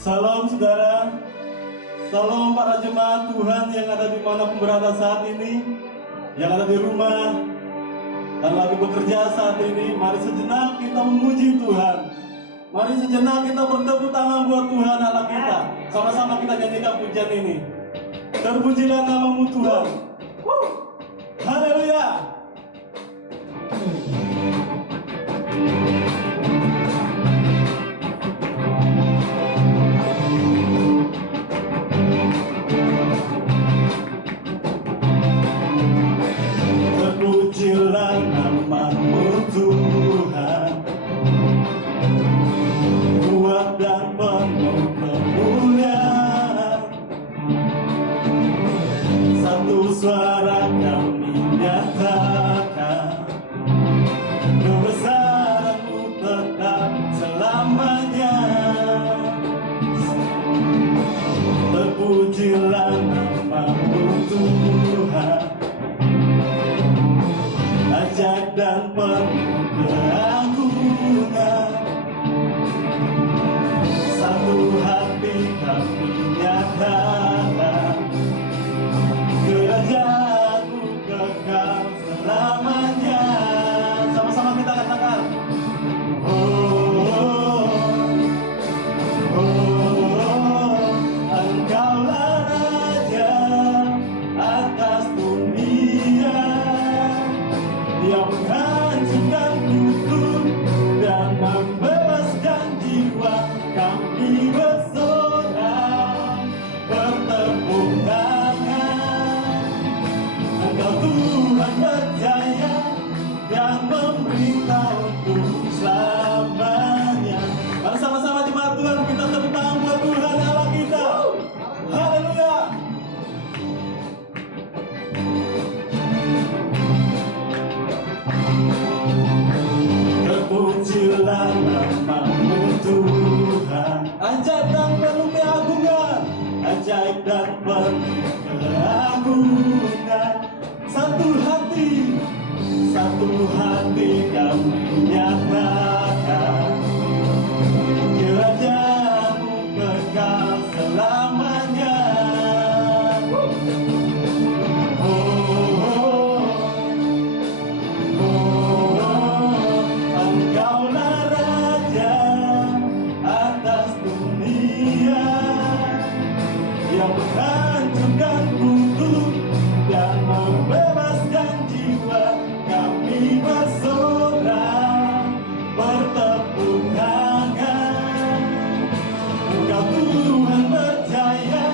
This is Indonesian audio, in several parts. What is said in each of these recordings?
Salam saudara, salam para jemaat Tuhan yang ada di mana pun berada saat ini, yang ada di rumah dan lagi bekerja saat ini. Mari sejenak kita memuji Tuhan. Mari sejenak kita bertepuk tangan buat Tuhan Allah kita. Sama-sama kita nyanyikan pujian ini. Terpujilah namamu Tuhan. Haleluya. Terpujilah namamu Tuhan, kuat dan penuh kemuliaan. Satu suara kami nyatakan, kebesaran-Mu tetap selamanya. Terpujilah namamu Tuhan, ajaib dan penuh keagungan. Satu hati kami nyatakan, kerajaan-Mu kekal selamanya. Sama-sama kita katakan, Engkaulah Raja atas dunia, yang menghancurkan kutub dan membebaskan jiwa. Kami bersorak bertepuk tangan, Engkau Tuhan berjaya dan memberitahu untuk selamanya. Mari sama-sama jemaat Tuhan kita tepuk tangan buat Tuhan Allah kita. Haleluya. Terpujilah namamu Tuhan, ajaib dan penuh keagungan, ajaib dan penuh keagungan. Satu hati kami nyatakan, kerajaan-Mu kekal selamanya. Engkaulah Raja atas dunia, yang menghancurkan kutub dan membebaskan jiwa. Kami bersorak bertepuk tangan, Engkau Tuhan berjaya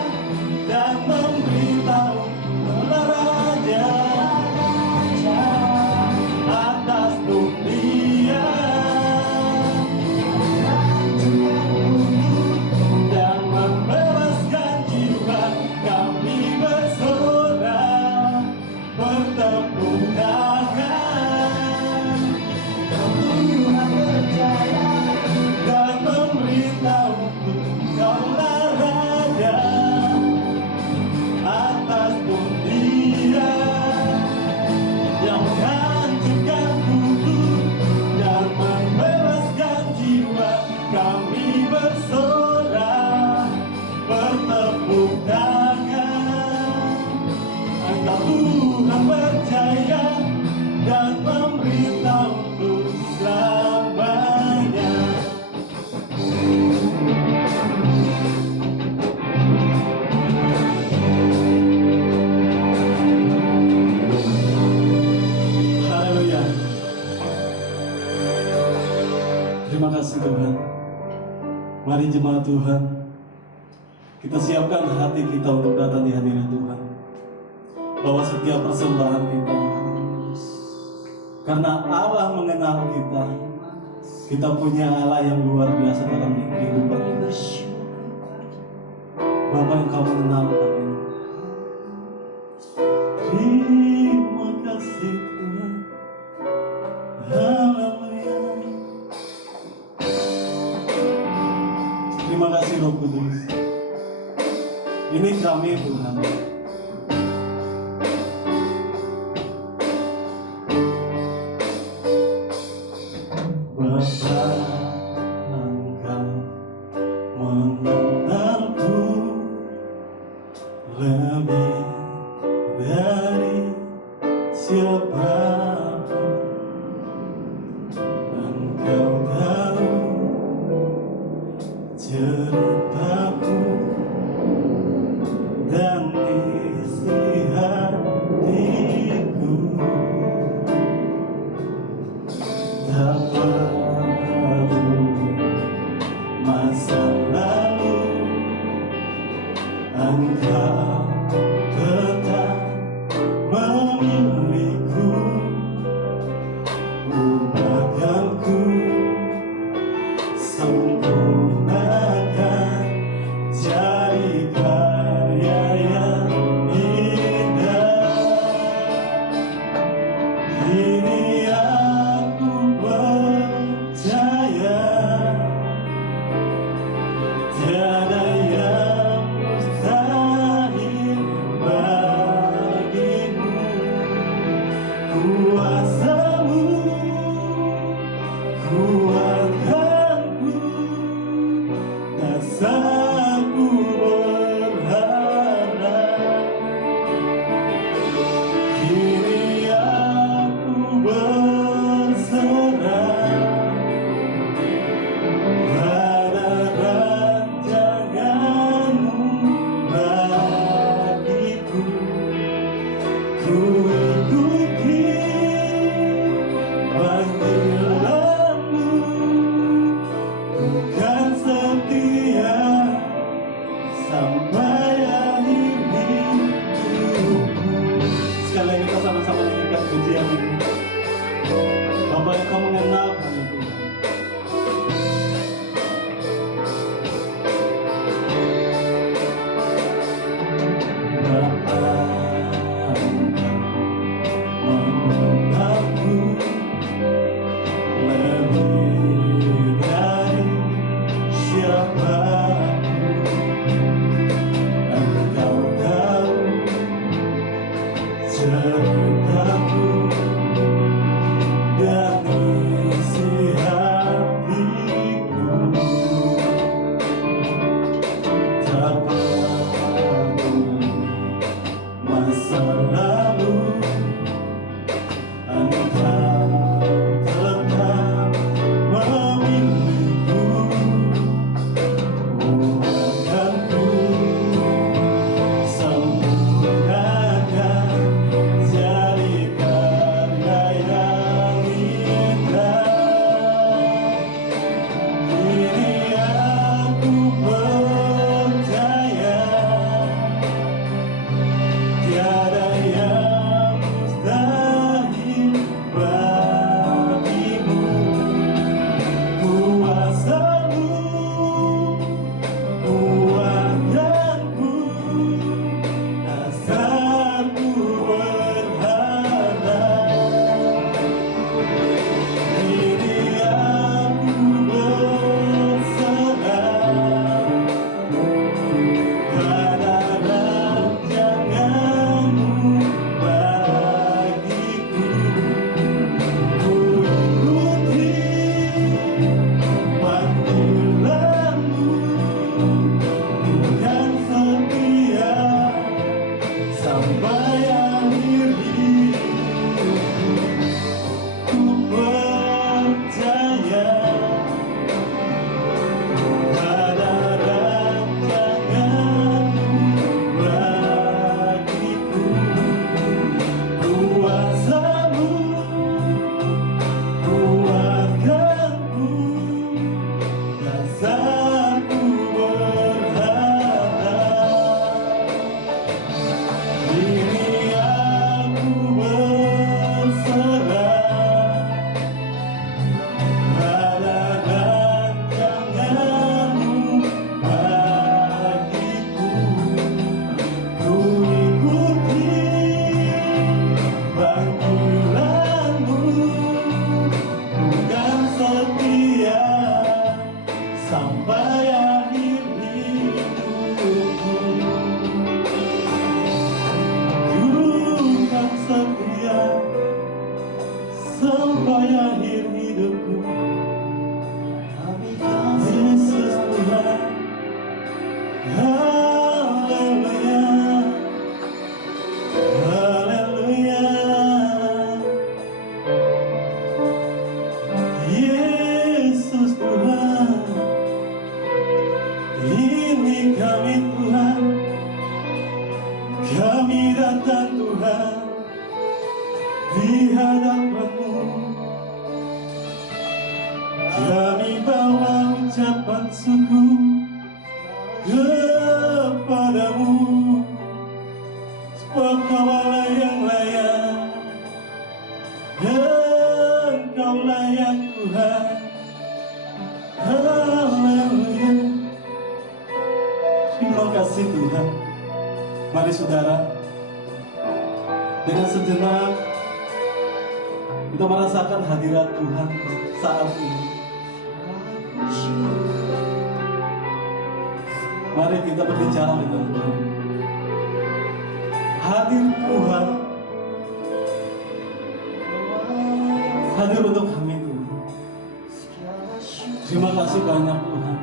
dan memberitahu Raja atas dunia, dan membebaskan jiwa. Kami bersorak bertepuk tangan, Tuhan berjaya dan memberitahu Engkaulah Raja atas dunia, yang menghancurkan kutub dan membebaskan jiwa. Kami bersorak bertepuk tangan, Engkau Tuhan berjaya dan memberitahu untuk selamanya. Haleluya. Terima kasih Tuhan. Mari jemaat Tuhan, kita siapkan hati kita untuk datang di hadirat Tuhan. Bahwa setiap persembahan kita, karena Allah mengenal kita, kita punya Allah yang luar biasa dalam kehidupan kita. Bapa yang Kau mengenal kami. Terima kasih Tuhan. Haleluya. Terima kasih Roh Kudus. Ini kami Tuhan. Bapa Engkau mengenal ceritaku dan isi hatiku tak peduli masa lalu, engkau tetap memilihku. Ubahkanku, sempurnakan, jadi karya yang indah. Kini aku percaya tiada yang mustahil bagimu. Kuasamu kuatkanku, dasarku berharap. Kini aku berserah pada rancanganmu bagiku. Ku ikuti panggilanmu, bukan setia sampai akhir hidupku. Sekali lagi kita sama-sama nyanyikan pujian ini. Bapa, Engkau mengenal kami Tuhan. Bapa, Engkau mengenalku lebih dari siapapun. Engkau tahu ceritaku dan isi hatiku. Tak peduli masa lalu, engkau tetap memilihku. Ubahkanku, sempurnakan, jadi karya yang indah. Kini aku percaya tiada yang mustahil bagimu. Kuasamu kuatkanku, dasarku berharap. Kini aku berserah pada rancanganmu bagiku. Ku ikuti panggilanmu, bukan setia sampai akhir hidupku. Ku percaya pada rancanganmu bagiku. Kuasamu kuatkanku, dasarku berharap. Kini aku berserah pada rancanganmu bagiku. Ku ikuti panggilanmu, bukan setia sampai akhir hidupku. Bukan setia sampai akhir hidupku. Yesus Tuhan, haleluya, haleluya. Yesus Tuhan, maksudku kepadamu, sebab Kau Allah yang layak, Engkau layak Tuhan. Haleluya. Terima kasih Tuhan. Mari saudara, dengan sejenak kita merasakan hadirat Tuhan saat ini. Mari kita berbicara dengan Tuhan. Hadir Tuhan, hadir untuk kami Tuhan. Terima kasih banyak Tuhan.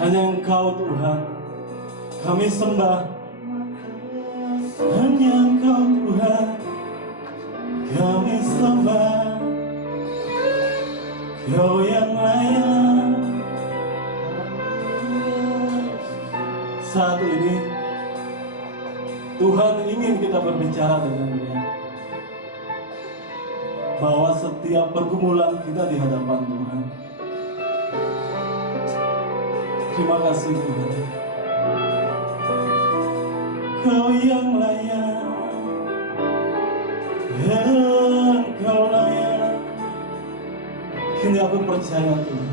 Hanya Engkau Tuhan kami sembah. Hanya Engkau Tuhan kami sembah. Kau yang layak. Saat ini Tuhan ingin kita berbicara dengan Dia, bahwa setiap pergumulan kita di hadapan Tuhan. Terima kasih Tuhan. Kau yang layak, Engkau layak. Kini aku percaya Tuhan.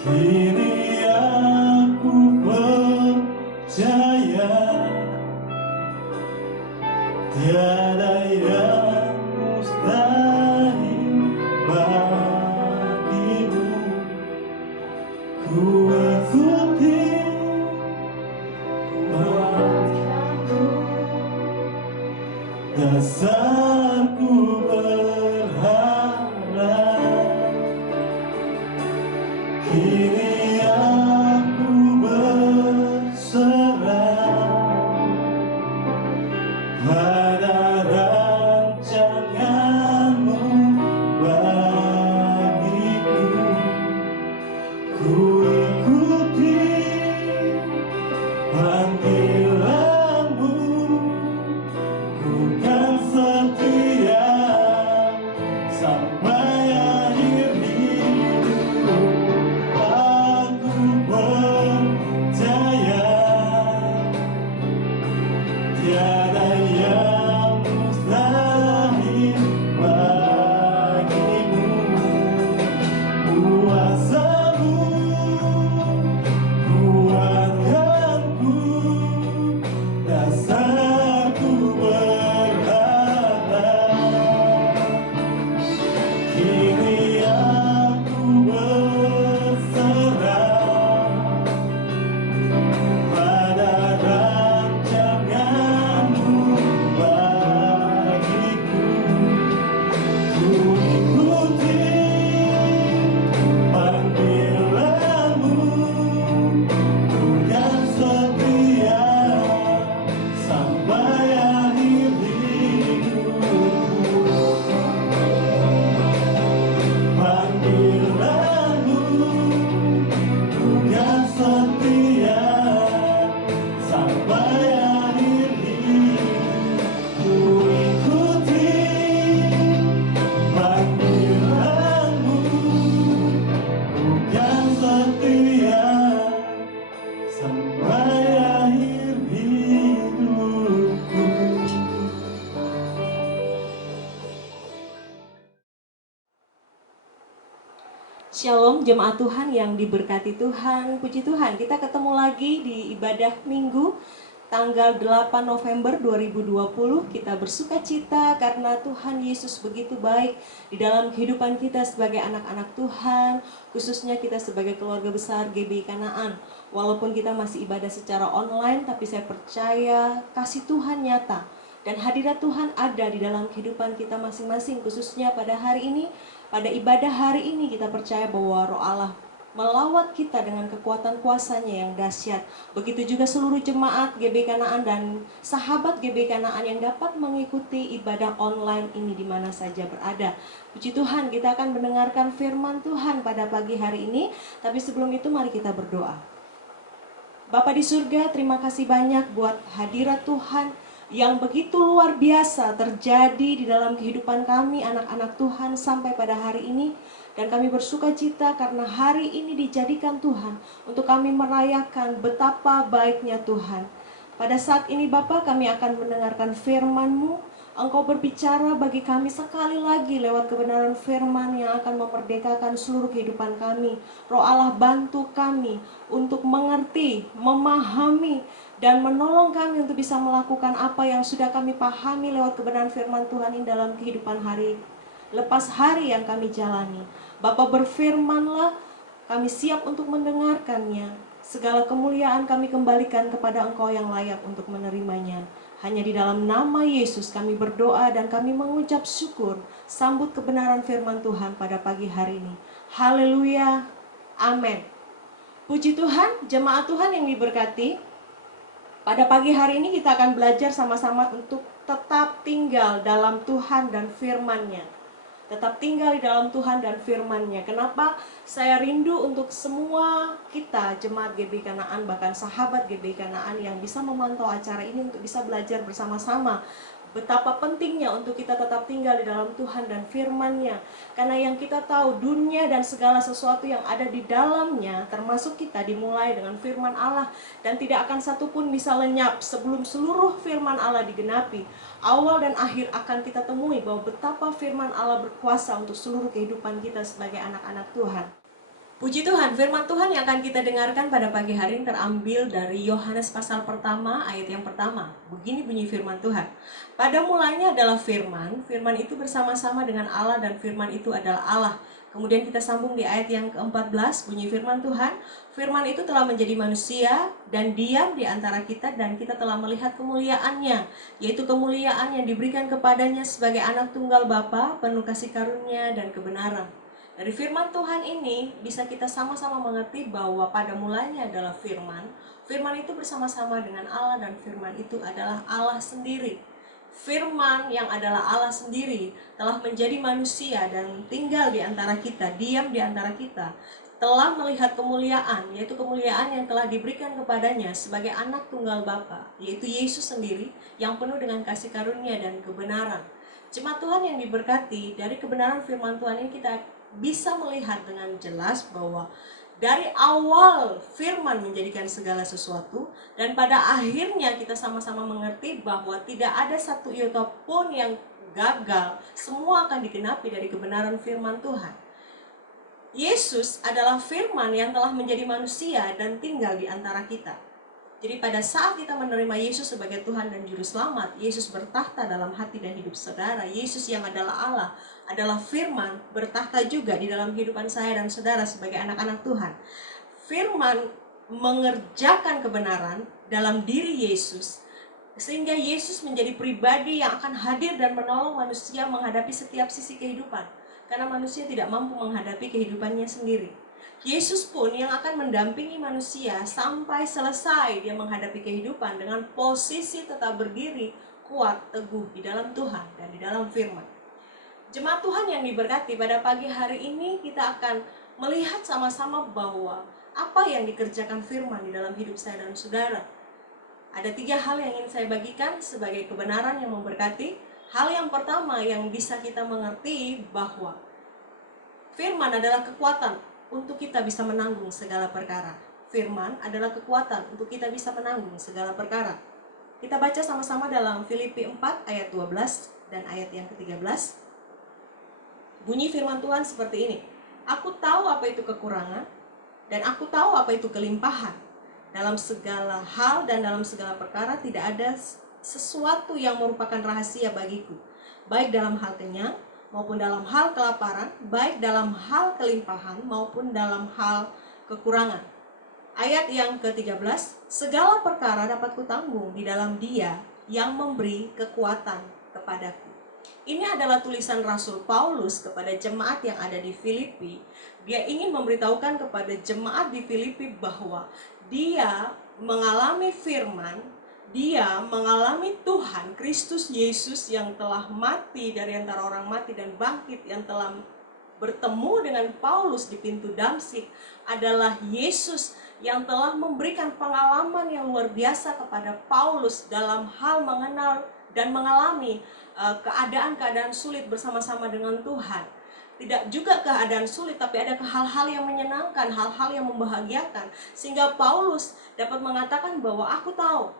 Kini aku percaya tiada yang mustahil bagimu. Ku ikuti dasarku berharap. Kini aku berserah pada rancangan-Mu bagiku. Ku ikuti panggilan-Mu, ku kan setia sampai akhir hidup. Aku percaya tiada yang mustahil bagimu. Kuasa-Mu kuatkanku, dasarku berharap. Kini aku berserah pada rancangan-Mu bagiku. Ku ikuti panggilan-Mu, ku kan setia sampai akhir hidupku. Panggilan-Mu, ku kan setia sampai akhir hidup. Ku ikuti panggilan-Mu, ku kan setia sampai akhir hidupku. Shalom jemaat Tuhan yang diberkati Tuhan. Puji Tuhan, kita ketemu lagi di ibadah Minggu tanggal 8 November 2020. Kita bersuka cita karena Tuhan Yesus begitu baik di dalam kehidupan kita sebagai anak-anak Tuhan, khususnya kita sebagai keluarga besar GBI Kanaan. Walaupun kita masih ibadah secara online, tapi saya percaya kasih Tuhan nyata dan hadirat Tuhan ada di dalam kehidupan kita masing-masing, khususnya pada hari ini. Pada ibadah hari ini kita percaya bahwa Roh Allah melawat kita dengan kekuatan kuasanya yang dahsyat. Begitu juga seluruh jemaat GBI Kanaan dan sahabat GBI Kanaan yang dapat mengikuti ibadah online ini di mana saja berada. Puji Tuhan, kita akan mendengarkan firman Tuhan pada pagi hari ini. Tapi sebelum itu mari kita berdoa. Bapa di surga, terima kasih banyak buat hadirat Tuhan yang begitu luar biasa terjadi di dalam kehidupan kami anak-anak Tuhan sampai pada hari ini. Dan kami bersuka cita karena hari ini dijadikan Tuhan untuk kami merayakan betapa baiknya Tuhan. Pada saat ini Bapa, kami akan mendengarkan firman-Mu. Engkau berbicara bagi kami sekali lagi lewat kebenaran firman yang akan memerdekakan seluruh kehidupan kami. Roh Allah, bantu kami untuk mengerti, memahami, dan menolong kami untuk bisa melakukan apa yang sudah kami pahami lewat kebenaran firman Tuhan ini dalam kehidupan hari lepas hari yang kami jalani. Bapa, berfirmanlah, kami siap untuk mendengarkannya. Segala kemuliaan kami kembalikan kepada Engkau yang layak untuk menerimanya. Hanya di dalam nama Yesus kami berdoa dan kami mengucap syukur. Sambut kebenaran firman Tuhan pada pagi hari ini. Haleluya. Amin. Puji Tuhan, jemaat Tuhan yang diberkati. Pada pagi hari ini kita akan belajar sama-sama untuk tetap tinggal dalam Tuhan dan firman-Nya. Tetap tinggal di dalam Tuhan dan firman-Nya. Kenapa saya rindu untuk semua kita, jemaat GBI Kanaan, bahkan sahabat GBI Kanaan yang bisa memantau acara ini untuk bisa belajar bersama-sama betapa pentingnya untuk kita tetap tinggal di dalam Tuhan dan firman-Nya. Karena yang kita tahu, dunia dan segala sesuatu yang ada di dalamnya, termasuk kita, dimulai dengan firman Allah. Dan tidak akan satupun bisa lenyap sebelum seluruh firman Allah digenapi. Awal dan akhir akan kita temui bahwa betapa firman Allah berkuasa untuk seluruh kehidupan kita sebagai anak-anak Tuhan. Puji Tuhan, firman Tuhan yang akan kita dengarkan pada pagi hari ini terambil dari Yohanes pasal pertama, ayat yang pertama. Begini bunyi firman Tuhan. Pada mulanya adalah firman, firman itu bersama-sama dengan Allah dan firman itu adalah Allah. Kemudian kita sambung di ayat yang ke-14, bunyi firman Tuhan. Firman itu telah menjadi manusia dan diam di antara kita dan kita telah melihat kemuliaannya, yaitu kemuliaan yang diberikan kepadanya sebagai anak tunggal Bapa, penuh kasih karunia dan kebenaran. Dari firman Tuhan ini bisa kita sama-sama mengerti bahwa pada mulanya adalah firman. Firman itu bersama-sama dengan Allah dan firman itu adalah Allah sendiri. Firman yang adalah Allah sendiri telah menjadi manusia dan tinggal di antara kita, diam di antara kita. Telah melihat kemuliaan, yaitu kemuliaan yang telah diberikan kepadanya sebagai anak tunggal Bapa, yaitu Yesus sendiri yang penuh dengan kasih karunia dan kebenaran. Jemaat Tuhan yang diberkati, dari kebenaran firman Tuhan ini kita bisa melihat dengan jelas bahwa dari awal firman menjadikan segala sesuatu, dan pada akhirnya kita sama-sama mengerti bahwa tidak ada satu iota pun yang gagal. Semua akan digenapi dari kebenaran firman Tuhan. Yesus adalah firman yang telah menjadi manusia dan tinggal di antara kita. Jadi pada saat kita menerima Yesus sebagai Tuhan dan Juru Selamat, Yesus bertahta dalam hati dan hidup saudara. Yesus yang adalah Allah, adalah firman, bertahta juga di dalam kehidupan saya dan saudara sebagai anak-anak Tuhan. Firman mengerjakan kebenaran dalam diri Yesus, sehingga Yesus menjadi pribadi yang akan hadir dan menolong manusia menghadapi setiap sisi kehidupan. Karena manusia tidak mampu menghadapi kehidupannya sendiri. Yesus pun yang akan mendampingi manusia sampai selesai dia menghadapi kehidupan dengan posisi tetap berdiri, kuat, teguh di dalam Tuhan dan di dalam firman. Jemaat Tuhan yang diberkati, pada pagi hari ini kita akan melihat sama-sama bahwa apa yang dikerjakan firman di dalam hidup saya dan saudara. Ada 3 hal yang ingin saya bagikan sebagai kebenaran yang memberkati. Hal yang pertama yang bisa kita mengerti bahwa firman adalah kekuatan untuk kita bisa menanggung segala perkara. Firman adalah kekuatan untuk kita bisa menanggung segala perkara. Kita baca sama-sama dalam Filipi 4 ayat 12 dan ayat yang ke-13. Bunyi firman Tuhan seperti ini. Aku tahu apa itu kekurangan dan aku tahu apa itu kelimpahan. Dalam segala hal dan dalam segala perkara tidak ada sesuatu yang merupakan rahasia bagiku. Baik dalam hal kenyang maupun dalam hal kelaparan, baik dalam hal kelimpahan maupun dalam hal kekurangan. Ayat yang ke-13, segala perkara dapat kutanggung di dalam Dia yang memberi kekuatan kepadaku. Ini adalah tulisan Rasul Paulus kepada jemaat yang ada di Filipi. Dia ingin memberitahukan kepada jemaat di Filipi bahwa dia mengalami firman, dia mengalami Tuhan Kristus Yesus yang telah mati dari antara orang mati dan bangkit, yang telah bertemu dengan Paulus di pintu Damsik, adalah Yesus yang telah memberikan pengalaman yang luar biasa kepada Paulus dalam hal mengenal dan mengalami keadaan-keadaan sulit bersama-sama dengan Tuhan. tidak juga keadaan sulit, tapi ada hal-hal yang menyenangkan, hal-hal yang membahagiakan. Sehingga Paulus dapat mengatakan bahwa aku tahu.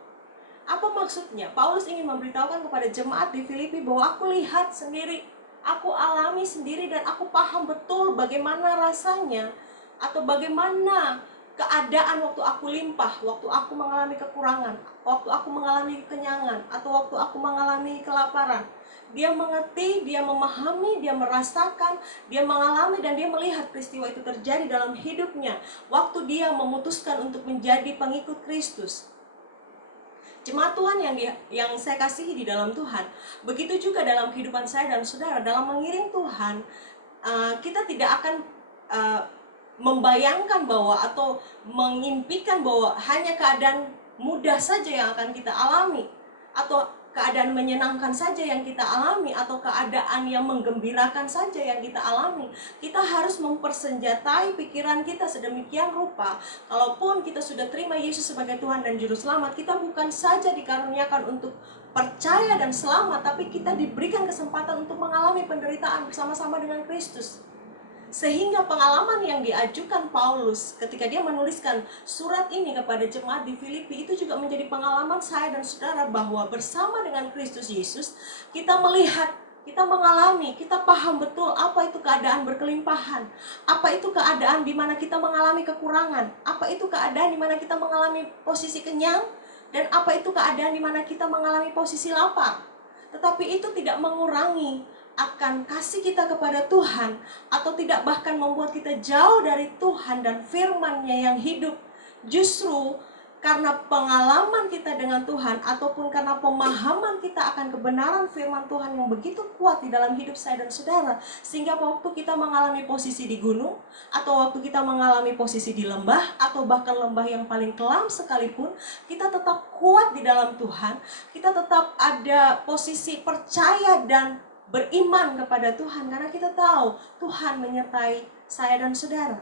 Apa maksudnya? Paulus ingin memberitahukan kepada jemaat di Filipi bahwa aku lihat sendiri, aku alami sendiri, dan aku paham betul bagaimana rasanya atau bagaimana keadaan waktu aku limpah, waktu aku mengalami kekurangan, waktu aku mengalami kekenyangan, atau waktu aku mengalami kelaparan. Dia mengerti, dia memahami, dia merasakan, dia mengalami, dan dia melihat peristiwa itu terjadi dalam hidupnya waktu dia memutuskan untuk menjadi pengikut Kristus. Jemaat Tuhan yang saya kasihi di dalam Tuhan, begitu juga dalam kehidupan saya dan saudara. Dalam mengiring Tuhan, kita tidak akan membayangkan bahwa atau mengimpikan bahwa hanya keadaan mudah saja yang akan kita alami, atau keadaan menyenangkan saja yang kita alami, atau keadaan yang menggembirakan saja yang kita alami. Kita harus mempersenjatai pikiran kita sedemikian rupa, kalaupun kita sudah terima Yesus sebagai Tuhan dan Juru Selamat, kita bukan saja dikaruniakan untuk percaya dan selamat, tapi kita diberikan kesempatan untuk mengalami penderitaan bersama-sama dengan Kristus. Sehingga pengalaman yang diajukan Paulus ketika dia menuliskan surat ini kepada jemaat di Filipi itu juga menjadi pengalaman saya dan saudara, bahwa bersama dengan Kristus Yesus kita melihat, kita mengalami, kita paham betul apa itu keadaan berkelimpahan, apa itu keadaan di mana kita mengalami kekurangan, apa itu keadaan di mana kita mengalami posisi kenyang, dan apa itu keadaan di mana kita mengalami posisi lapar. Tetapi itu tidak mengurangi akan kasih kita kepada Tuhan, atau tidak bahkan membuat kita jauh dari Tuhan dan firman-Nya yang hidup. Justru karena pengalaman kita dengan Tuhan, ataupun karena pemahaman kita akan kebenaran firman Tuhan yang begitu kuat di dalam hidup saya dan saudara, sehingga waktu kita mengalami posisi di gunung, atau waktu kita mengalami posisi di lembah, atau bahkan lembah yang paling kelam sekalipun, kita tetap kuat di dalam Tuhan. Kita tetap ada posisi percaya dan beriman kepada Tuhan, karena kita tahu Tuhan menyertai saya dan saudara.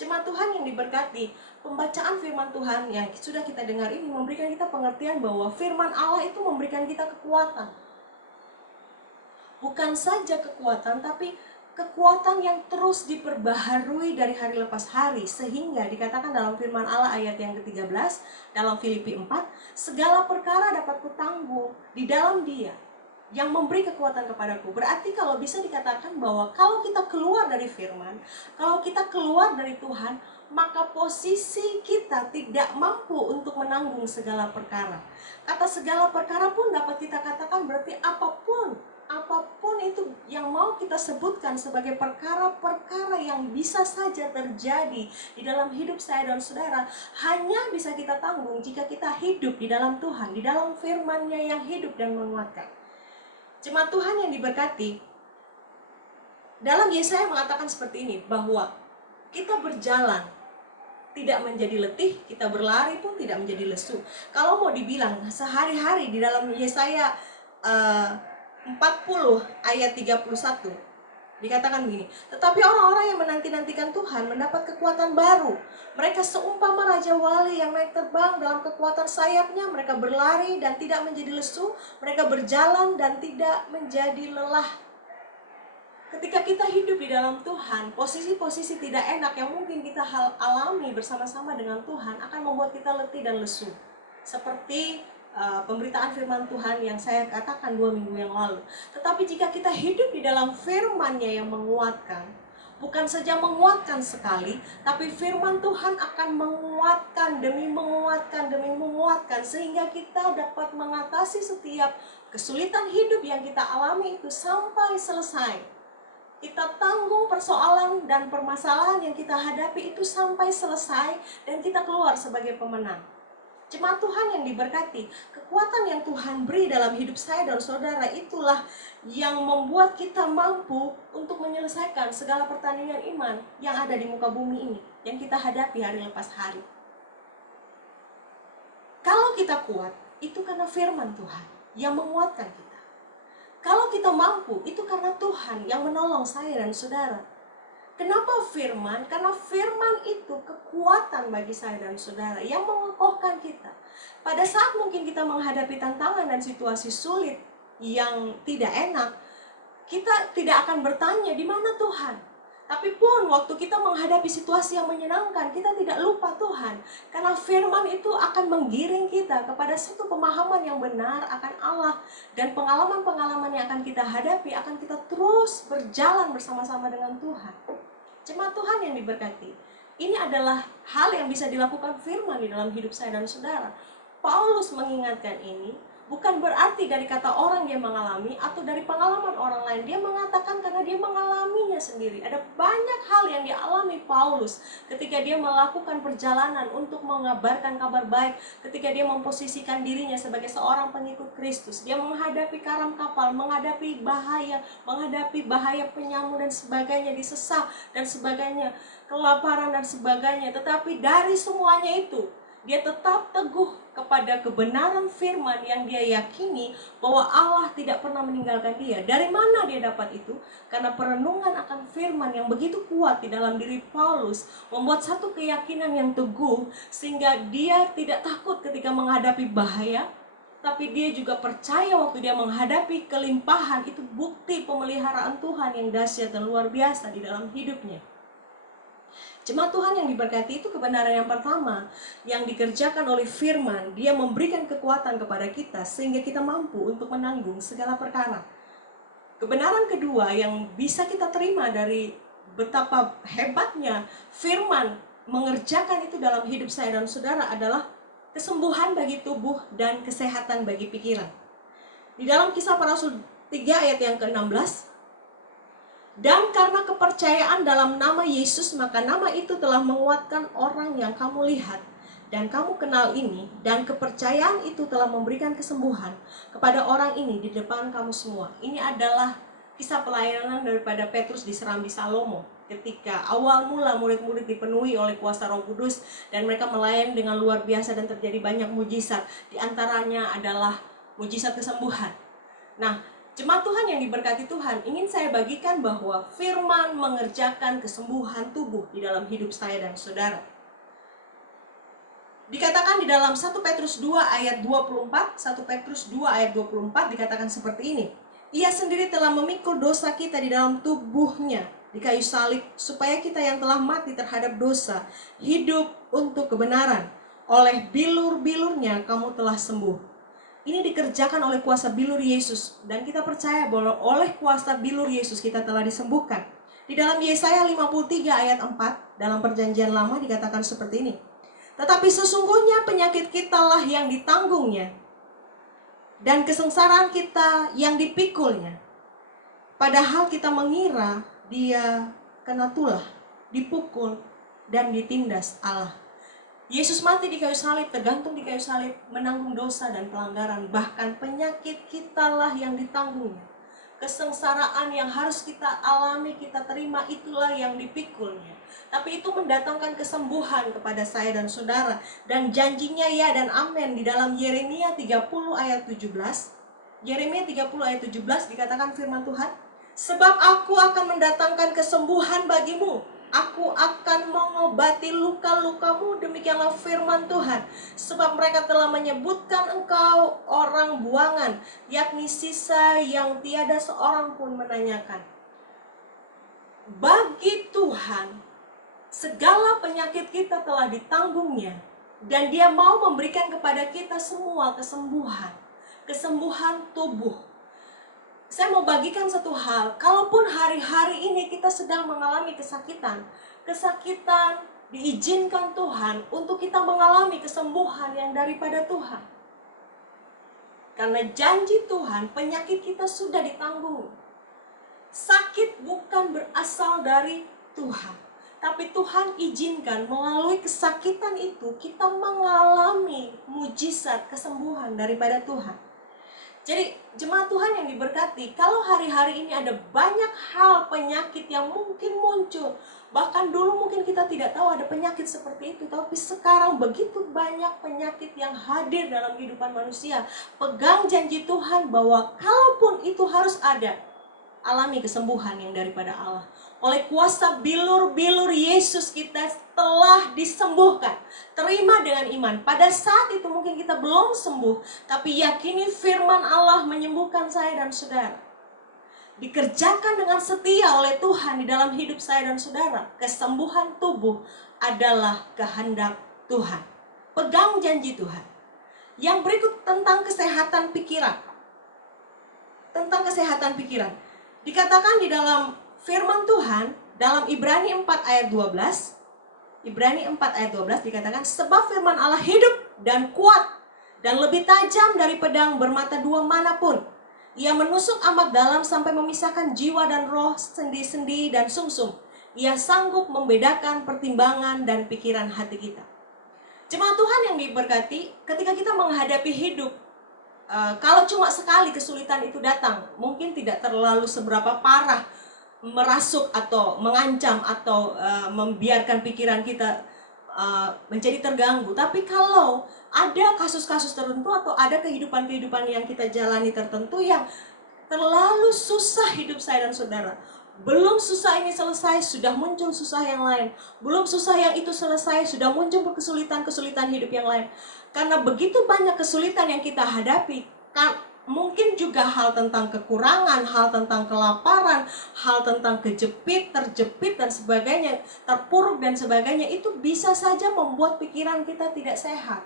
Jemaat Tuhan yang diberkati, pembacaan firman Tuhan yang sudah kita dengar ini memberikan kita pengertian bahwa firman Allah itu memberikan kita kekuatan. Bukan saja kekuatan, tapi kekuatan yang terus diperbaharui dari hari lepas hari. Sehingga dikatakan dalam firman Allah ayat yang ke-13 dalam Filipi 4, segala perkara dapat kutanggung di dalam Dia yang memberi kekuatan kepadaku. Berarti kalau bisa dikatakan bahwa kalau kita keluar dari firman, kalau kita keluar dari Tuhan, maka posisi kita tidak mampu untuk menanggung segala perkara. Kata segala perkara pun dapat kita katakan berarti apapun itu yang mau kita sebutkan sebagai perkara-perkara yang bisa saja terjadi di dalam hidup saya dan saudara, hanya bisa kita tanggung jika kita hidup di dalam Tuhan, di dalam firman-Nya yang hidup dan menguatkan. Jemaat Tuhan yang diberkati, dalam Yesaya mengatakan seperti ini, bahwa kita berjalan tidak menjadi letih, kita berlari pun tidak menjadi lesu. Kalau mau dibilang sehari-hari di dalam Yesaya 40 ayat 31 dikatakan begini, tetapi orang-orang yang menanti-nantikan Tuhan mendapat kekuatan baru. Mereka seumpama Raja Wali yang naik terbang dalam kekuatan sayapnya. Mereka berlari dan tidak menjadi lesu. Mereka berjalan dan tidak menjadi lelah. Ketika kita hidup di dalam Tuhan, posisi-posisi tidak enak yang mungkin kita alami bersama-sama dengan Tuhan akan membuat kita letih dan lesu. Seperti pemberitaan firman Tuhan yang saya katakan 2 minggu yang lalu. Tetapi jika kita hidup di dalam firman-Nya yang menguatkan, bukan saja menguatkan sekali, tapi firman Tuhan akan menguatkan demi menguatkan demi menguatkan, sehingga kita dapat mengatasi setiap kesulitan hidup yang kita alami itu sampai selesai. Kita tanggung persoalan dan permasalahan yang kita hadapi itu sampai selesai, dan kita keluar sebagai pemenang. Jemaat Tuhan yang diberkati, kekuatan yang Tuhan beri dalam hidup saya dan saudara itulah yang membuat kita mampu untuk menyelesaikan segala pertandingan iman yang ada di muka bumi ini, yang kita hadapi hari lepas hari. Kalau kita kuat, itu karena firman Tuhan yang menguatkan kita. Kalau kita mampu, itu karena Tuhan yang menolong saya dan saudara. Kenapa firman? Karena firman itu kekuatan bagi saya dan saudara yang mengokohkan kita. Pada saat mungkin kita menghadapi tantangan dan situasi sulit yang tidak enak, kita tidak akan bertanya, di mana Tuhan? Tapi pun waktu kita menghadapi situasi yang menyenangkan, kita tidak lupa Tuhan. Karena firman itu akan menggiring kita kepada satu pemahaman yang benar akan Allah. Dan pengalaman-pengalaman yang akan kita hadapi, akan kita terus berjalan bersama-sama dengan Tuhan. Jemaat Tuhan yang diberkati, ini adalah hal yang bisa dilakukan firman di dalam hidup saya dan saudara. Paulus mengingatkan ini, bukan berarti dari kata orang dia mengalami atau dari pengalaman orang lain. Dia mengatakan karena dia mengalaminya sendiri. Ada banyak hal yang dialami Paulus ketika dia melakukan perjalanan untuk mengabarkan kabar baik. Ketika dia memposisikan dirinya sebagai seorang pengikut Kristus. Dia menghadapi karam kapal, menghadapi bahaya penyamun dan sebagainya, disesak dan sebagainya, kelaparan dan sebagainya. Tetapi dari semuanya itu, dia tetap teguh kepada kebenaran firman yang dia yakini bahwa Allah tidak pernah meninggalkan dia. Dari mana dia dapat itu? Karena perenungan akan firman yang begitu kuat di dalam diri Paulus membuat satu keyakinan yang teguh, sehingga dia tidak takut ketika menghadapi bahaya, tapi dia juga percaya waktu dia menghadapi kelimpahan. Itu bukti pemeliharaan Tuhan yang dahsyat dan luar biasa di dalam hidupnya. Jemaat Tuhan yang diberkati, itu kebenaran yang pertama yang dikerjakan oleh firman. Dia memberikan kekuatan kepada kita sehingga kita mampu untuk menanggung segala perkara. Kebenaran kedua yang bisa kita terima dari betapa hebatnya firman mengerjakan itu dalam hidup saya dan saudara adalah kesembuhan bagi tubuh dan kesehatan bagi pikiran. Di dalam Kisah Para Rasul 3 ayat yang ke-16, dan karena kepercayaan dalam nama Yesus, maka nama itu telah menguatkan orang yang kamu lihat dan kamu kenal ini, dan kepercayaan itu telah memberikan kesembuhan kepada orang ini di depan kamu semua. Ini adalah kisah pelayanan daripada Petrus di Serambi Salomo. Ketika awal mula murid-murid dipenuhi oleh kuasa Roh Kudus dan mereka melayani dengan luar biasa dan terjadi banyak mujizat. Di antaranya adalah mujizat kesembuhan. Nah, jemaat Tuhan yang diberkati Tuhan, ingin saya bagikan bahwa firman mengerjakan kesembuhan tubuh di dalam hidup saya dan saudara. Dikatakan di dalam 1 Petrus 2 ayat 24, 1 Petrus 2 ayat 24 dikatakan seperti ini. Ia sendiri telah memikul dosa kita di dalam tubuhnya di kayu salib, supaya kita yang telah mati terhadap dosa hidup untuk kebenaran. Oleh bilur-bilurnya kamu telah sembuh. Ini dikerjakan oleh kuasa bilur Yesus, dan kita percaya bahwa oleh kuasa bilur Yesus kita telah disembuhkan. Di dalam Yesaya 53 ayat 4 dalam Perjanjian Lama dikatakan seperti ini. Tetapi sesungguhnya penyakit kitalah yang ditanggungnya, dan kesengsaraan kita yang dipikulnya. Padahal kita mengira dia kena tulah, dipukul, dan ditindas Allah. Yesus mati di kayu salib, tergantung di kayu salib, menanggung dosa dan pelanggaran. Bahkan penyakit kitalah yang ditanggungnya. Kesengsaraan yang harus kita alami, kita terima, itulah yang dipikulnya. Tapi itu mendatangkan kesembuhan kepada saya dan saudara. Dan janjinya ya dan amin di dalam Yeremia 30 ayat 17. Yeremia 30 ayat 17 dikatakan firman Tuhan, sebab aku akan mendatangkan kesembuhan bagimu. Aku akan mengobati luka-lukamu, demikianlah firman Tuhan. Sebab mereka telah menyebutkan engkau orang buangan, yakni sisa yang tiada seorang pun menanyakan. Bagi Tuhan, segala penyakit kita telah ditanggungnya, dan Dia mau memberikan kepada kita semua kesembuhan, kesembuhan tubuh. Saya mau bagikan satu hal, kalaupun hari-hari ini kita sedang mengalami kesakitan diizinkan Tuhan untuk kita mengalami kesembuhan yang daripada Tuhan. Karena janji Tuhan, penyakit kita sudah ditanggung. Sakit bukan berasal dari Tuhan, tapi Tuhan izinkan melalui kesakitan itu kita mengalami mujizat kesembuhan daripada Tuhan. Jadi jemaat Tuhan yang diberkati, kalau hari-hari ini ada banyak hal penyakit yang mungkin muncul. Bahkan dulu mungkin kita tidak tahu ada penyakit seperti itu, tapi sekarang begitu banyak penyakit yang hadir dalam kehidupan manusia. Pegang janji Tuhan bahwa kalaupun itu harus ada, alami kesembuhan yang daripada Allah. Oleh kuasa bilur-bilur Yesus kita telah disembuhkan. Terima dengan iman. Pada saat itu mungkin kita belum sembuh, tapi yakini firman Allah menyembuhkan saya dan saudara. dikerjakan dengan setia oleh Tuhan di dalam hidup saya dan saudara, kesembuhan tubuh adalah kehendak Tuhan. Pegang janji Tuhan. Yang berikut tentang kesehatan pikiran. Tentang kesehatan pikiran. Dikatakan di dalam firman Tuhan, dalam Ibrani 4 ayat 12, Ibrani 4 ayat 12 dikatakan, sebab firman Allah hidup dan kuat dan lebih tajam dari pedang bermata dua manapun. Ia menusuk amat dalam sampai memisahkan jiwa dan roh, sendi-sendi dan sumsum. Ia sanggup membedakan pertimbangan dan pikiran hati kita. Jemaat Tuhan yang diberkati, ketika kita menghadapi hidup, kalau cuma sekali kesulitan itu datang, mungkin tidak terlalu seberapa parah, merasuk atau mengancam atau membiarkan pikiran kita menjadi terganggu. Tapi kalau ada kasus-kasus tertentu atau ada kehidupan-kehidupan yang kita jalani tertentu yang terlalu susah hidup saya dan saudara, belum susah ini selesai, sudah muncul susah yang lain. Belum susah yang itu selesai, sudah muncul kesulitan-kesulitan hidup yang lain. Karena begitu banyak kesulitan yang kita hadapi, mungkin juga hal tentang kekurangan, hal tentang kelaparan, hal tentang kejepit, terjepit dan sebagainya, terpuruk dan sebagainya, itu bisa saja membuat pikiran kita tidak sehat.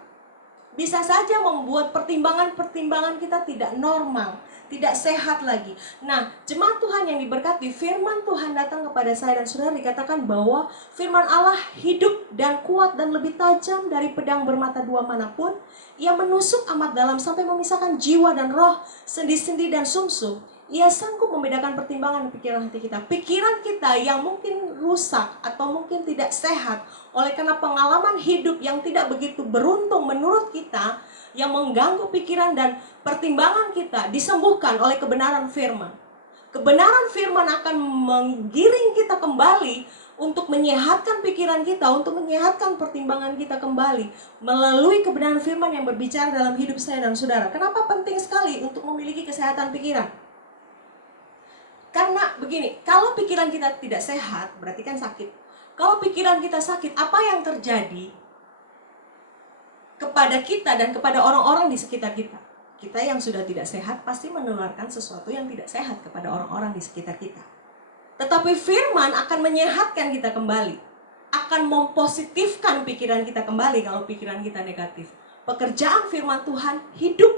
Bisa saja membuat pertimbangan-pertimbangan kita tidak normal, tidak sehat lagi. Nah, jemaat Tuhan yang diberkati, firman Tuhan datang kepada saya dan saudara, dikatakan bahwa firman Allah hidup dan kuat dan lebih tajam dari pedang bermata dua manapun. Ia menusuk amat dalam sampai memisahkan jiwa dan roh, sendi-sendi dan sumsum. Ia sanggup membedakan pertimbangan dan pikiran hati kita. Pikiran kita yang mungkin rusak atau mungkin tidak sehat oleh karena pengalaman hidup yang tidak begitu beruntung menurut kita, yang mengganggu pikiran dan pertimbangan kita, disembuhkan oleh kebenaran firman. Kebenaran firman akan menggiring kita kembali untuk menyehatkan pikiran kita, untuk menyehatkan pertimbangan kita kembali melalui kebenaran firman yang berbicara dalam hidup saya dan saudara. Kenapa penting sekali untuk memiliki kesehatan pikiran? Karena begini, kalau pikiran kita tidak sehat, berarti kan sakit. Kalau pikiran kita sakit, apa yang terjadi kepada kita dan kepada orang-orang di sekitar kita? Kita yang sudah tidak sehat pasti menularkan sesuatu yang tidak sehat kepada orang-orang di sekitar kita. Tetapi firman akan menyehatkan kita kembali, akan mempositifkan pikiran kita kembali kalau pikiran kita negatif. Pekerjaan firman Tuhan hidup,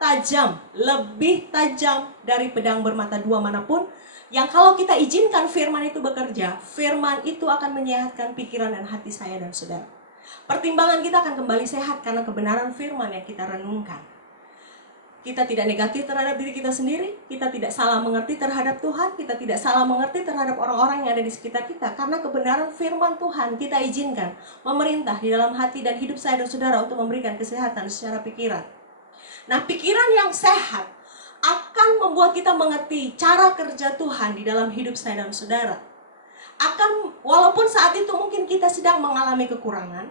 tajam, lebih tajam dari pedang bermata dua manapun, yang kalau kita izinkan firman itu bekerja, firman itu akan menyehatkan pikiran dan hati saya dan saudara. Pertimbangan kita akan kembali sehat karena kebenaran firman yang kita renungkan. Kita tidak negatif terhadap diri kita sendiri, kita tidak salah mengerti terhadap Tuhan, kita tidak salah mengerti terhadap orang-orang yang ada di sekitar kita, karena kebenaran firman Tuhan kita izinkan memerintah di dalam hati dan hidup saya dan saudara untuk memberikan kesehatan secara pikiran. Nah, pikiran yang sehat akan membuat kita mengerti cara kerja Tuhan di dalam hidup saya dan saudara. Walaupun saat itu mungkin kita sedang mengalami kekurangan,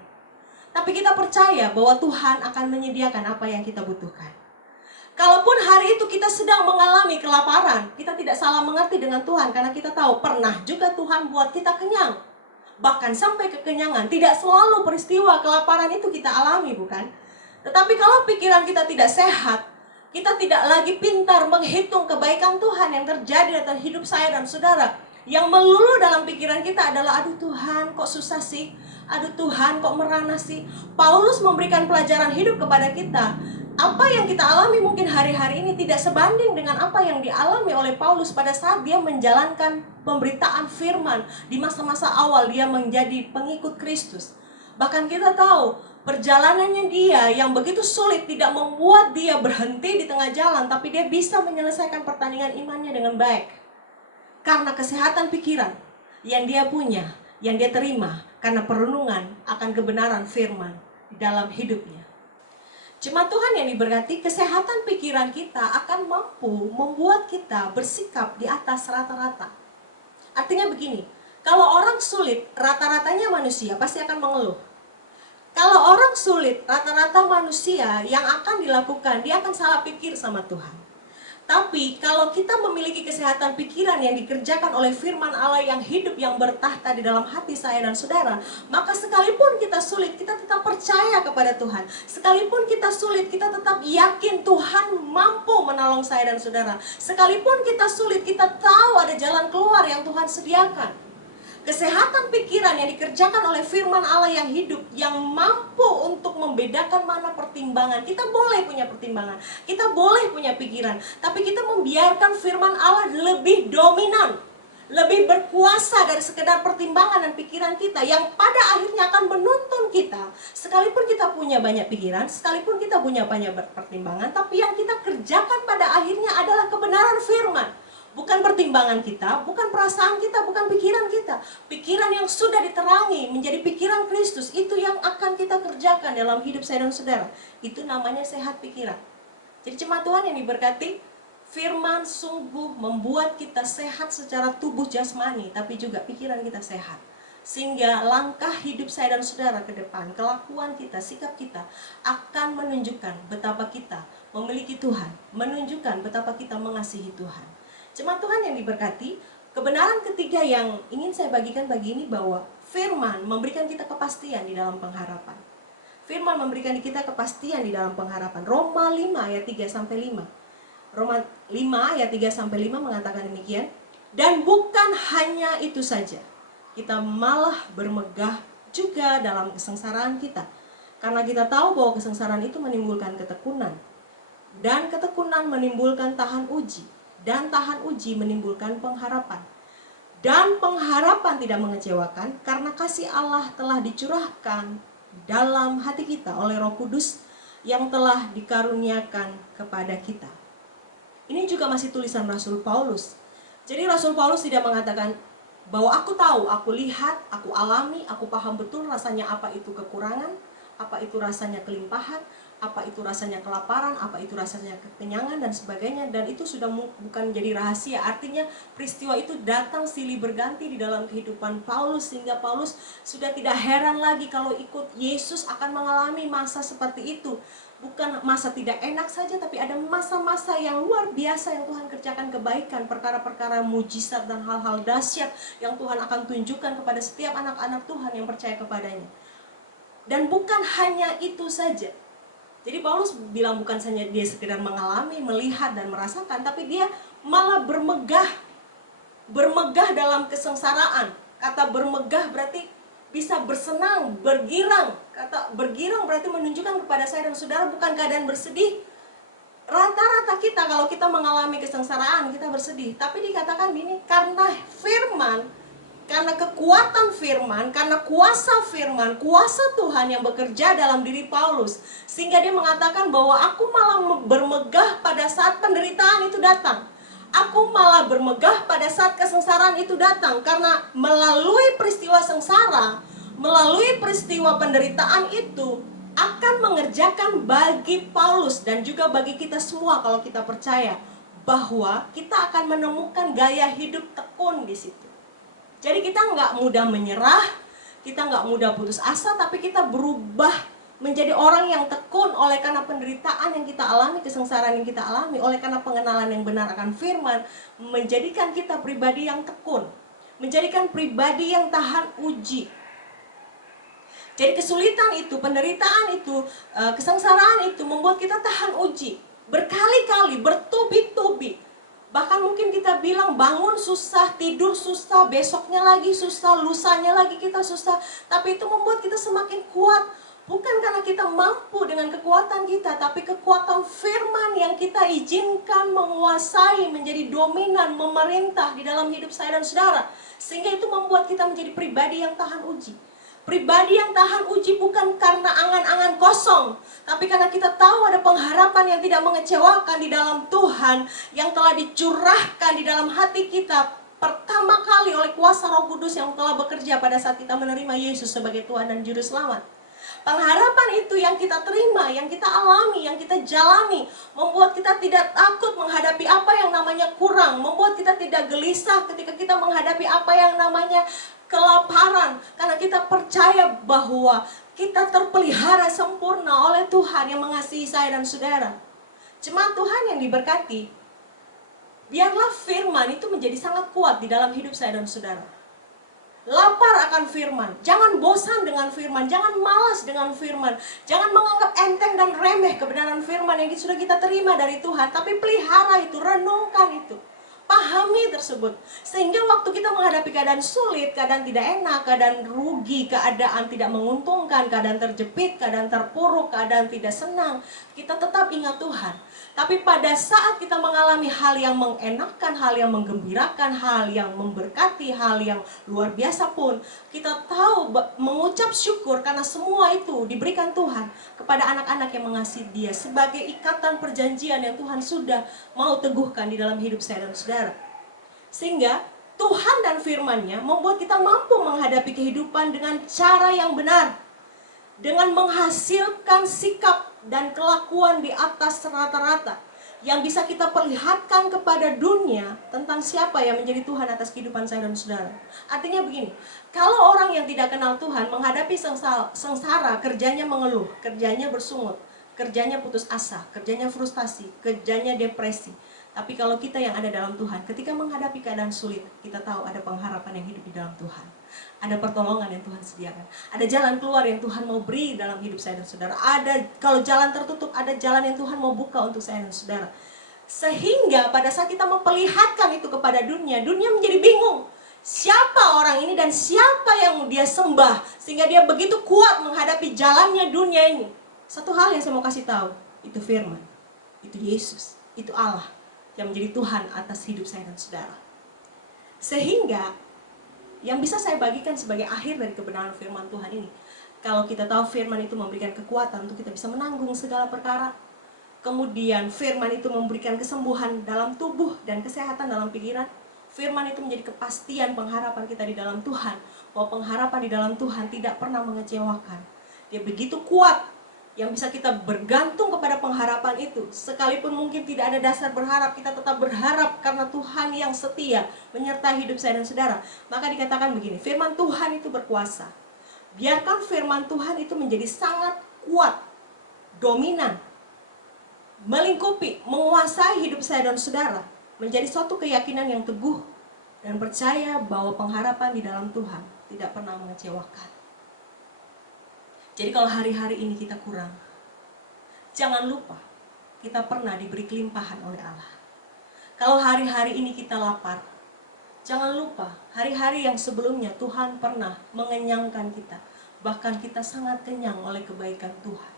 tapi kita percaya bahwa Tuhan akan menyediakan apa yang kita butuhkan. Kalaupun hari itu kita sedang mengalami kelaparan, kita tidak salah mengerti dengan Tuhan, karena kita tahu pernah juga Tuhan buat kita kenyang. Bahkan sampai kekenyangan, tidak selalu peristiwa kelaparan itu kita alami, bukan? Tetapi kalau pikiran kita tidak sehat, kita tidak lagi pintar menghitung kebaikan Tuhan yang terjadi dalam hidup saya dan saudara. Yang melulu dalam pikiran kita adalah, aduh Tuhan kok susah sih, aduh Tuhan kok merana sih. Paulus memberikan pelajaran hidup kepada kita. Apa yang kita alami mungkin hari-hari ini tidak sebanding dengan apa yang dialami oleh Paulus pada saat dia menjalankan pemberitaan firman. Di masa-masa awal dia menjadi pengikut Kristus. Bahkan kita tahu perjalanannya dia yang begitu sulit tidak membuat dia berhenti di tengah jalan, tapi dia bisa menyelesaikan pertandingan imannya dengan baik. Karena kesehatan pikiran yang dia punya, yang dia terima, karena perenungan akan kebenaran firman di dalam hidupnya. Jemaat Tuhan yang diberkati, kesehatan pikiran kita akan mampu membuat kita bersikap di atas rata-rata. Artinya begini, kalau orang sulit, rata-ratanya manusia pasti akan mengeluh. Kalau orang sulit, rata-rata manusia yang akan dilakukan, dia akan salah pikir sama Tuhan. Tapi kalau kita memiliki kesehatan pikiran yang dikerjakan oleh firman Allah yang hidup, yang bertahta di dalam hati saya dan saudara, maka sekalipun kita sulit, kita tetap percaya kepada Tuhan. Sekalipun kita sulit, kita tetap yakin Tuhan mampu menolong saya dan saudara. Sekalipun kita sulit, kita tahu ada jalan keluar yang Tuhan sediakan. Kesehatan pikiran yang dikerjakan oleh firman Allah yang hidup, yang mampu untuk membedakan mana pertimbangan. Kita boleh punya pertimbangan, kita boleh punya pikiran, tapi kita membiarkan firman Allah lebih dominan, lebih berkuasa dari sekedar pertimbangan dan pikiran kita, yang pada akhirnya akan menuntun kita. Sekalipun kita punya banyak pikiran, sekalipun kita punya banyak pertimbangan, tapi yang kita kerjakan pada akhirnya adalah kebenaran firman. Bukan pertimbangan kita, bukan perasaan kita, bukan pikiran kita. Pikiran yang sudah diterangi menjadi pikiran Kristus, itu yang akan kita kerjakan dalam hidup saya dan saudara. Itu namanya sehat pikiran. Jadi jemaat Tuhan yang diberkati, firman sungguh membuat kita sehat secara tubuh jasmani, tapi juga pikiran kita sehat. Sehingga langkah hidup saya dan saudara ke depan, kelakuan kita, sikap kita akan menunjukkan betapa kita memiliki Tuhan, menunjukkan betapa kita mengasihi Tuhan. Jemaat Tuhan yang diberkati, kebenaran ketiga yang ingin saya bagikan pagi ini bahwa firman memberikan kita kepastian di dalam pengharapan. Firman memberikan kita kepastian di dalam pengharapan. Roma 5 ayat 3-5. Roma 5 ayat 3-5 mengatakan demikian. Dan bukan hanya itu saja, kita malah bermegah juga dalam kesengsaraan kita. Karena kita tahu bahwa kesengsaraan itu menimbulkan ketekunan. Dan ketekunan menimbulkan tahan uji. Dan tahan uji menimbulkan pengharapan. Dan pengharapan tidak mengecewakan, karena kasih Allah telah dicurahkan dalam hati kita oleh Roh Kudus yang telah dikaruniakan kepada kita. Ini juga masih tulisan Rasul Paulus. Jadi Rasul Paulus tidak mengatakan bahwa aku tahu, aku lihat, aku alami, aku paham betul rasanya apa itu kekurangan, apa itu rasanya kelimpahan, apa itu rasanya kelaparan, apa itu rasanya kekenyangan dan sebagainya. Dan itu sudah bukan jadi rahasia. Artinya peristiwa itu datang silih berganti di dalam kehidupan Paulus, sehingga Paulus sudah tidak heran lagi kalau ikut Yesus akan mengalami masa seperti itu. Bukan masa tidak enak saja, tapi ada masa-masa yang luar biasa yang Tuhan kerjakan kebaikan, perkara-perkara mujizat dan hal-hal dahsyat yang Tuhan akan tunjukkan kepada setiap anak-anak Tuhan yang percaya kepadanya. Dan bukan hanya itu saja. Jadi Paulus bilang bukan saja dia sekedar mengalami, melihat dan merasakan, tapi dia malah bermegah dalam kesengsaraan. Kata bermegah berarti bisa bersenang, bergirang. Kata bergirang berarti menunjukkan kepada saya dan saudara bukan keadaan bersedih. Rata-rata kita kalau kita mengalami kesengsaraan kita bersedih, tapi dikatakan ini karena firman, karena kekuatan firman, karena kuasa firman, kuasa Tuhan yang bekerja dalam diri Paulus, sehingga dia mengatakan bahwa aku malah bermegah pada saat penderitaan itu datang. Aku malah bermegah pada saat kesengsaraan itu datang, karena melalui peristiwa sengsara, melalui peristiwa penderitaan itu akan mengerjakan bagi Paulus dan juga bagi kita semua kalau kita percaya bahwa kita akan menemukan gaya hidup tekun di situ. Jadi kita nggak mudah menyerah, kita nggak mudah putus asa, tapi kita berubah menjadi orang yang tekun oleh karena penderitaan yang kita alami, kesengsaraan yang kita alami, oleh karena pengenalan yang benar akan firman, menjadikan kita pribadi yang tekun, menjadikan pribadi yang tahan uji. Jadi kesulitan itu, penderitaan itu, kesengsaraan itu membuat kita tahan uji, berkali-kali, bertubi-tubi. Bahkan mungkin kita bilang bangun susah, tidur susah, besoknya lagi susah, lusanya lagi kita susah. Tapi itu membuat kita semakin kuat. Bukan karena kita mampu dengan kekuatan kita, tapi kekuatan firman yang kita izinkan menguasai, menjadi dominan, memerintah di dalam hidup saya dan saudara. Sehingga itu membuat kita menjadi pribadi yang tahan uji. Pribadi yang tahan uji bukan karena angan-angan kosong, tapi karena kita tahu ada pengharapan yang tidak mengecewakan di dalam Tuhan, yang telah dicurahkan di dalam hati kita pertama kali oleh kuasa Roh Kudus yang telah bekerja pada saat kita menerima Yesus sebagai Tuhan dan Juru Selamat. Pengharapan itu yang kita terima, yang kita alami, yang kita jalani, membuat kita tidak takut menghadapi apa yang namanya kurang, membuat kita tidak gelisah ketika kita menghadapi apa yang namanya kelaparan, karena kita percaya bahwa kita terpelihara sempurna oleh Tuhan yang mengasihi saya dan saudara. Jemaat Tuhan yang diberkati, Biarlah firman itu menjadi sangat kuat di dalam hidup saya dan saudara. Lapar akan firman, jangan bosan dengan firman, jangan malas dengan firman, jangan menganggap enteng dan remeh kebenaran firman yang sudah kita terima dari Tuhan, tapi pelihara itu, renungkan itu, pahami tersebut, sehingga waktu kita menghadapi keadaan sulit, keadaan tidak enak, keadaan rugi, keadaan tidak menguntungkan, keadaan terjepit, keadaan terpuruk, keadaan tidak senang, kita tetap ingat Tuhan. Tapi pada saat kita mengalami hal yang mengenakan, hal yang menggembirakan, hal yang memberkati, hal yang luar biasa pun, kita tahu mengucap syukur karena semua itu diberikan Tuhan kepada anak-anak yang mengasihi Dia sebagai ikatan perjanjian yang Tuhan sudah mau teguhkan di dalam hidup saya dan saudara. Sehingga Tuhan dan firman-Nya membuat kita mampu menghadapi kehidupan dengan cara yang benar, dengan menghasilkan sikap dan kelakuan di atas rata-rata yang bisa kita perlihatkan kepada dunia tentang siapa yang menjadi Tuhan atas kehidupan saya dan saudara. Artinya begini, kalau orang yang tidak kenal Tuhan menghadapi sengsara, kerjanya mengeluh, kerjanya bersungut, kerjanya putus asa, kerjanya frustasi, kerjanya depresi. Tapi kalau kita yang ada dalam Tuhan, ketika menghadapi keadaan sulit, kita tahu ada pengharapan yang hidup di dalam Tuhan. Ada pertolongan yang Tuhan sediakan. Ada jalan keluar yang Tuhan mau beri dalam hidup saya dan saudara. Ada, kalau jalan tertutup, ada jalan yang Tuhan mau buka untuk saya dan saudara. Sehingga pada saat kita memperlihatkan itu kepada dunia, dunia menjadi bingung. Siapa orang ini dan siapa yang dia sembah, sehingga dia begitu kuat menghadapi jalannya dunia ini. Satu hal yang saya mau kasih tahu, itu firman, itu Yesus, itu Allah yang menjadi Tuhan atas hidup saya dan saudara. Sehingga yang bisa saya bagikan sebagai akhir dari kebenaran firman Tuhan ini, kalau kita tahu firman itu memberikan kekuatan untuk kita bisa menanggung segala perkara, kemudian firman itu memberikan kesembuhan dalam tubuh dan kesehatan dalam pikiran, firman itu menjadi kepastian pengharapan kita di dalam Tuhan, bahwa pengharapan di dalam Tuhan tidak pernah mengecewakan. Dia begitu kuat yang bisa kita bergantung kepada pengharapan itu. Sekalipun mungkin tidak ada dasar berharap, kita tetap berharap karena Tuhan yang setia menyertai hidup saya dan saudara. Maka dikatakan begini, firman Tuhan itu berkuasa. Biarkan firman Tuhan itu menjadi sangat kuat, dominan, melingkupi, menguasai hidup saya dan saudara, menjadi suatu keyakinan yang teguh dan percaya bahwa pengharapan di dalam Tuhan tidak pernah mengecewakan. Jadi kalau hari-hari ini kita kurang, jangan lupa kita pernah diberi kelimpahan oleh Allah. Kalau hari-hari ini kita lapar, jangan lupa hari-hari yang sebelumnya Tuhan pernah mengenyangkan kita. Bahkan kita sangat kenyang oleh kebaikan Tuhan.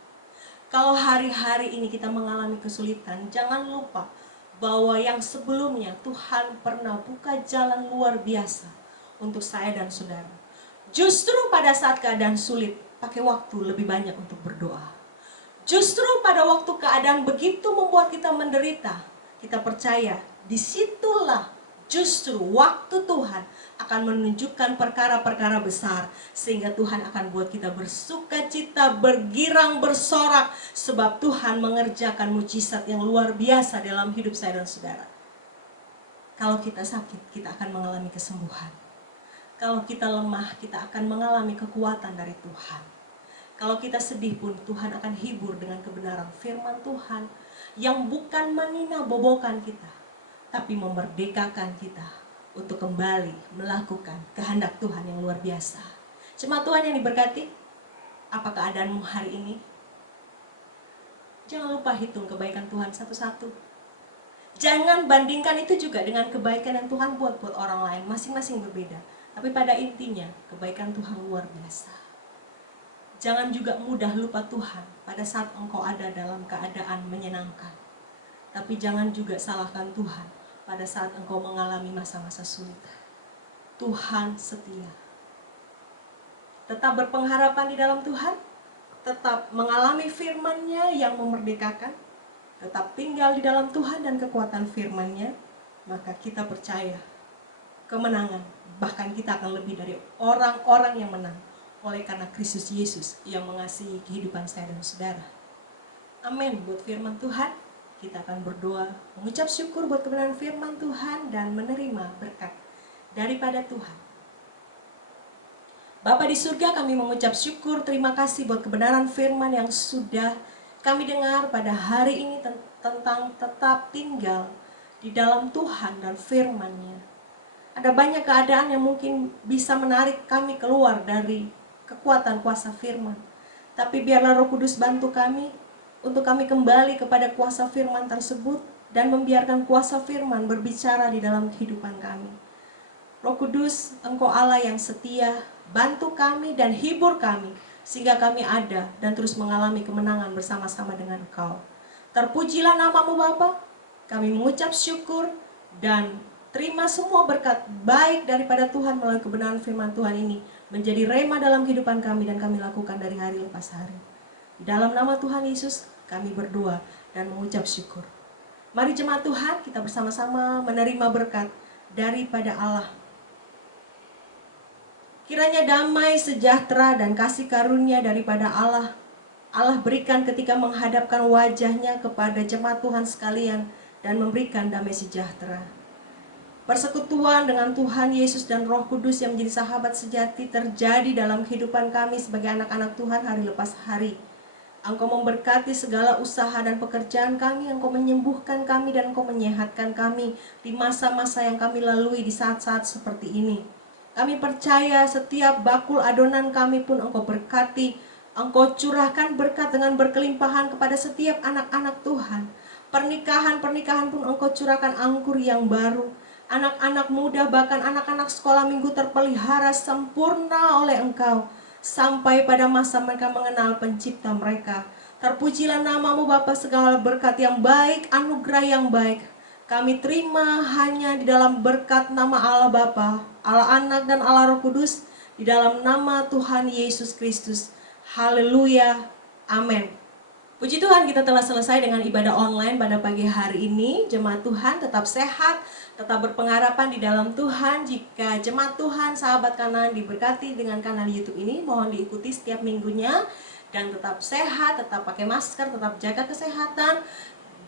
Kalau hari-hari ini kita mengalami kesulitan, jangan lupa bahwa yang sebelumnya Tuhan pernah buka jalan luar biasa untuk saya dan saudara. Justru pada saat keadaan sulit, pakai waktu lebih banyak untuk berdoa. Justru pada waktu keadaan begitu membuat kita menderita, kita percaya disitulah justru waktu Tuhan akan menunjukkan perkara-perkara besar, sehingga Tuhan akan buat kita bersuka cita, bergirang, bersorak, sebab Tuhan mengerjakan mujizat yang luar biasa dalam hidup saya dan saudara. Kalau kita sakit, kita akan mengalami kesembuhan. Kalau kita lemah, kita akan mengalami kekuatan dari Tuhan. Kalau kita sedih pun, Tuhan akan hibur dengan kebenaran firman Tuhan yang bukan menina-bobokan kita, tapi memerdekakan kita untuk kembali melakukan kehendak Tuhan yang luar biasa. Jemaat Tuhan yang diberkati, apa keadaanmu hari ini? Jangan lupa hitung kebaikan Tuhan satu-satu. Jangan bandingkan itu juga dengan kebaikan yang Tuhan buat orang lain, masing-masing berbeda. Tapi pada intinya, kebaikan Tuhan luar biasa. Jangan juga mudah lupa Tuhan pada saat engkau ada dalam keadaan menyenangkan. Tapi jangan juga salahkan Tuhan pada saat engkau mengalami masa-masa sulit. Tuhan setia. Tetap berpengharapan di dalam Tuhan, tetap mengalami firman-Nya yang memerdekakan, tetap tinggal di dalam Tuhan dan kekuatan firman-Nya, maka kita percaya kemenangan, bahkan kita akan lebih dari orang-orang yang menang oleh karena Kristus Yesus yang mengasihi kehidupan saya dan saudara. Amin. Buat firman Tuhan, kita akan berdoa, mengucap syukur buat kebenaran firman Tuhan dan menerima berkat daripada Tuhan. Bapa di surga, kami mengucap syukur, terima kasih buat kebenaran firman yang sudah kami dengar pada hari ini tentang tetap tinggal di dalam Tuhan dan firman-Nya. Ada banyak keadaan yang mungkin bisa menarik kami keluar dari kekuatan kuasa firman. Tapi biarlah Roh Kudus bantu kami untuk kami kembali kepada kuasa firman tersebut dan membiarkan kuasa firman berbicara di dalam kehidupan kami. Roh Kudus, Engkau Allah yang setia, bantu kami dan hibur kami sehingga kami ada dan terus mengalami kemenangan bersama-sama dengan Engkau. Terpujilah nama-Mu Bapa. Kami mengucap syukur dan terima semua berkat baik daripada Tuhan melalui kebenaran firman Tuhan ini menjadi rema dalam kehidupan kami dan kami lakukan dari hari lepas hari. Di dalam nama Tuhan Yesus kami berdoa dan mengucap syukur. Mari jemaat Tuhan, kita bersama-sama menerima berkat daripada Allah. Kiranya damai, sejahtera, dan kasih karunia daripada Allah berikan ketika menghadapkan wajahnya kepada jemaat Tuhan sekalian dan memberikan damai sejahtera. Persekutuan dengan Tuhan Yesus dan Roh Kudus yang menjadi sahabat sejati terjadi dalam kehidupan kami sebagai anak-anak Tuhan hari lepas hari. Engkau memberkati segala usaha dan pekerjaan kami, Engkau menyembuhkan kami dan Engkau menyehatkan kami di masa-masa yang kami lalui di saat-saat seperti ini. Kami percaya setiap bakul adonan kami pun Engkau berkati, Engkau curahkan berkat dengan berkelimpahan kepada setiap anak-anak Tuhan. Pernikahan-pernikahan pun Engkau curahkan anggur yang baru. Anak-anak muda bahkan anak-anak sekolah minggu terpelihara sempurna oleh Engkau sampai pada masa mereka mengenal pencipta mereka. Terpujilah nama-Mu Bapa, segala berkat yang baik, anugerah yang baik kami terima hanya di dalam berkat nama Allah Bapa, Allah Anak dan Allah Roh Kudus, di dalam nama Tuhan Yesus Kristus. Haleluya, amin. Puji Tuhan, kita telah selesai dengan ibadah online pada pagi hari ini. Jemaat Tuhan tetap sehat, tetap berpengharapan di dalam Tuhan. Jika jemaat Tuhan, sahabat Kanaan diberkati dengan kanal YouTube ini, mohon diikuti setiap minggunya. Dan tetap sehat, tetap pakai masker, tetap jaga kesehatan,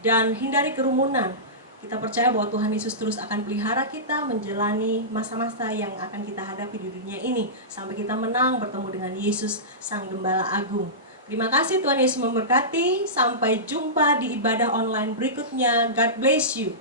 dan hindari kerumunan. Kita percaya bahwa Tuhan Yesus terus akan pelihara kita menjalani masa-masa yang akan kita hadapi di dunia ini. Sampai kita menang bertemu dengan Yesus, Sang Gembala Agung. Terima kasih, Tuhan Yesus memberkati. Sampai jumpa di ibadah online berikutnya. God bless you.